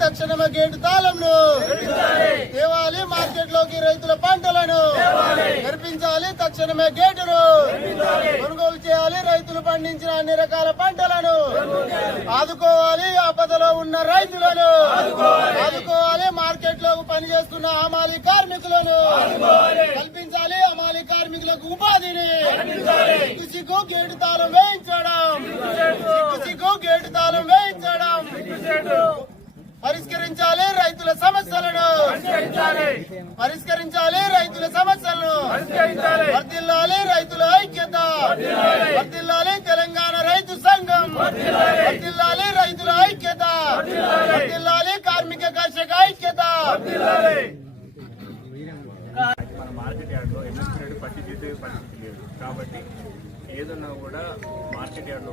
తక్షణమే గేటు తాళంను తేవాలి, మార్కెట్ లోకి రైతుల పంటలను కల్పించాలి. తక్షణమే గేటును కొనుగోలు చేయాలి, రైతులు పండించిన అన్ని రకాల పంటలను ఆదుకోవాలి. ఆపదలో ఉన్న రైతులను ఆదుకోవాలి. మార్కెట్ లో పనిచేస్తున్న హమాలీ కార్మికులను కల్పించాలి. హమాలీ కార్మికులకు ఉపాధిని సిగ్గు గేటు తాళం వేయించడం, సిగ్గు గేటు తాళం వేయించడం. పరిష్కరించాలి రైతుల సమస్యలను, పరిష్కరించాలి రైతుల సమస్యలను. వర్ధిల్లాలి రైతుల ఐక్యత, వర్ధిల్లాలి తెలంగాణ రైతు సంఘం, వర్ధిల్లాలి రైతుల ఐక్యత, వర్ధిల్లాలి కార్మిక కర్షక ఐక్యత. మన మార్కెట్ యార్డ్ లో ఎంఎస్పీ పట్టి చేసే పరిస్థితి లేదు కాబట్టి ఏదన్నా కూడా మార్కెట్ యార్డ్లో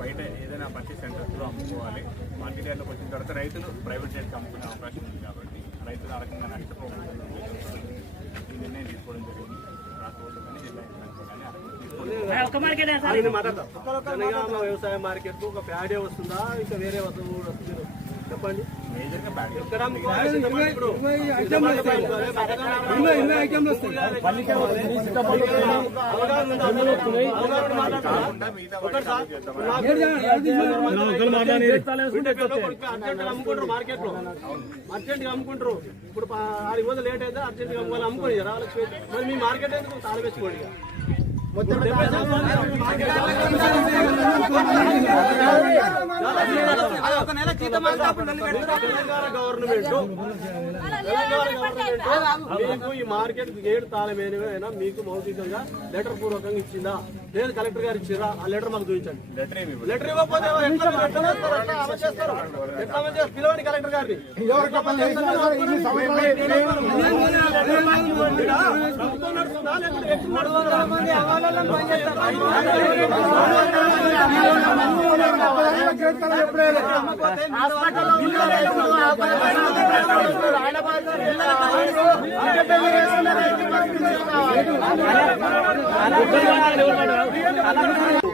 బయట ఏదైనా పత్తి సెంటర్స్లో అమ్ముకోవాలి. మార్కెట్ యార్డ్లోకి వచ్చిన తర్వాత రైతులు ప్రైవేట్ సైడ్కి అమ్ముకునే అవకాశం ఉంది కాబట్టి రైతులు ఆ రకంగా నష్టపోకుండా ఈ నిర్ణయం తీసుకోవడం జరిగింది. రాకపోతే కానీ జిల్లా వ్యవసాయ మార్కెట్ ఒక ప్యాడే వస్తుందా, ఇంకా వేరే వస్తుంది చెప్పండి. మేజర్గా అమ్ముకుంటారు మార్కెట్ లో, అర్జెంట్ గా అమ్ముకుంటారు. ఇప్పుడు 6 రోజులు లేట్ అయితే అర్జెంట్ గా అమ్ముకొని మరి మీ మార్కెట్ ఎందుకు తాళ వేసుకోండి. గవర్నమెంట్ మీకు ఈ మార్కెట్ గేట్ తాళమేనా మీకు మౌఖికంగా లెటర్ పూర్వకంగా ఇచ్చిందా, లేదు కలెక్టర్ గారు ఇచ్చిరా? ఆ లెటర్ మాకు చూపించండి. లెటర్ ఇవ్వకపోతే ఎట్లా పిలవండి కలెక్టర్ గారిని.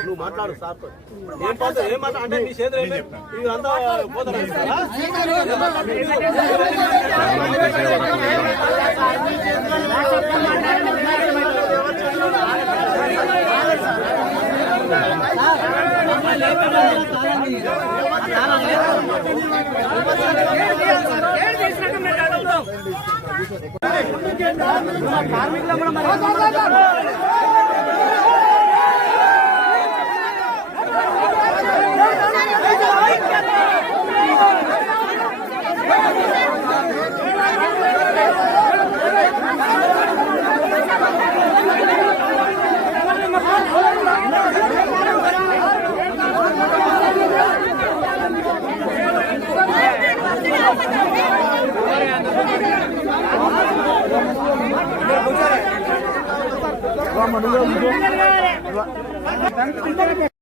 నువ్వు మాట్లాడు సార్తో. ఏం పోతావు, ఏం మాట్లాడు అంటే నీ చేతులు ఇదంతా పోతారా? కార్మికులు కూడా